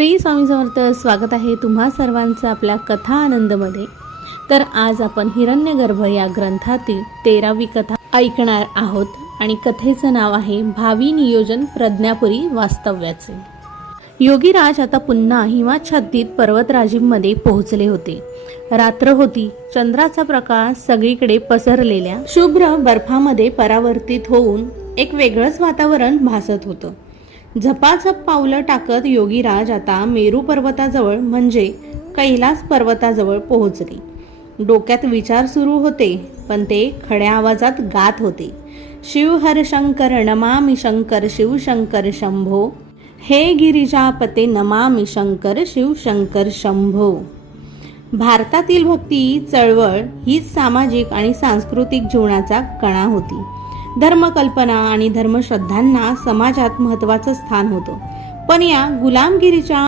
श्री स्वामी समर्थ. स्वागत आहे तुम्हा सर्वांचं आपल्या कथा आनंदमध्ये. तर आज आपण हिरण्यगर्भ या ग्रंथातील 13वी कथा ऐकणार आहोत आणि कथेचं नाव आहे भावी नियोजन प्रज्ञापुरी वास्तव्याचे. योगीराज आता पुन्हा हिमाच्छादित पर्वतराजीमध्ये पोहोचले होते. रात्र होती. चंद्राचा प्रकाश सगळीकडे पसरलेल्या शुभ्र बर्फामध्ये परावर्तित होऊन एक वेगळंच वातावरण भासत होतं. झपाझप पावलं टाकत योगीराज आता मेरू पर्वताजवळ म्हणजे कैलास पर्वताजवळ पोहोचले. डोक्यात विचार सुरू होते, पण ते खड्या आवाजात गात होते. शिव हर शंकर नमामि शंकर शिव शंकर शंभो, हे गिरिजापते नमामि शंकर शिव शंकर शंभो. भारतातील भक्ती चळवळ हीच सामाजिक आणि सांस्कृतिक जीवनाचा कणा होती. धर्मकल्पना आणि धर्मश्रद्धांना समाजात महत्त्वाचं स्थान होतं. पण या गुलामगिरीच्या